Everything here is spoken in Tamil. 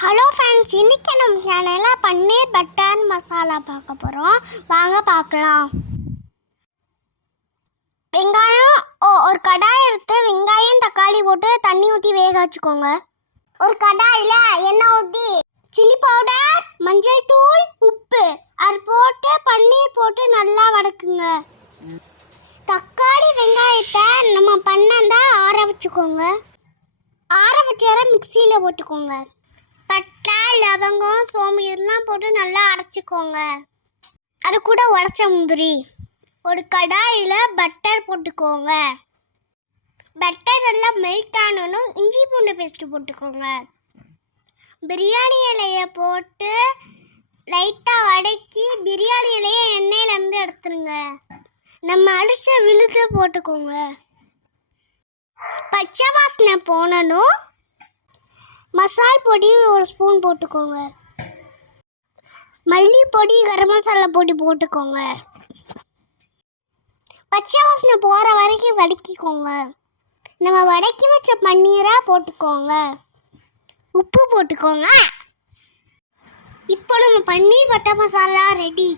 ஹலோ ஃப்ரெண்ட்ஸ், இன்றைக்கி நம்ம சேனலில் பன்னீர் பட்டர் மசாலா பார்க்க போகிறோம். வாங்க பார்க்கலாம். வெங்காயம் ஒரு கடாய் எடுத்து வெங்காயம் தக்காளி போட்டு தண்ணி ஊற்றி வேக வச்சுக்கோங்க. ஒரு கடாயில் எண்ணெய் ஊற்றி சில்லி பவுடர், மஞ்சள் தூள், உப்பு அது போட்டு பன்னீர் போட்டு நல்லா வதக்குங்க. தக்காளி வெங்காயத்தை நம்ம பண்ணதை ஆற வச்சுக்கோங்க. ஆற வச்ச மிக்சியில் போட்டுக்கோங்க. பட்டை, லவங்கம், சோம்பு இதெல்லாம் போட்டு நல்லா அரைச்சிக்கோங்க. அது கூட உடச்ச முந்திரி. ஒரு கடாயில் பட்டர் போட்டுக்கோங்க. பட்டர் எல்லாம் மெல்ட் ஆனதும் இஞ்சி பூண்டு பேஸ்ட்டு போட்டுக்கோங்க. பிரியாணி இலையை போட்டு லைட்டாக வதக்கி பிரியாணி இலையை எண்ணெயிலேருந்து எடுத்துருங்க. நம்ம அடித்த விழுத போட்டுக்கோங்க. பச்சை வாசனை போனதும் மசால் பொடி ஒரு ஸ்பூன் போட்டுக்கோங்க. மல்லி பொடி, கரம் மசாலா பொடி போட்டுக்கோங்க. பச்சை வாசனை போகிற வரைக்கும் வதக்கிக்கோங்க. நம்ம வதக்கி வச்ச பன்னீராக போட்டுக்கோங்க. உப்பு போட்டுக்கோங்க. இப்போ நம்ம பன்னீர் பட்டர் மசாலா ரெடி.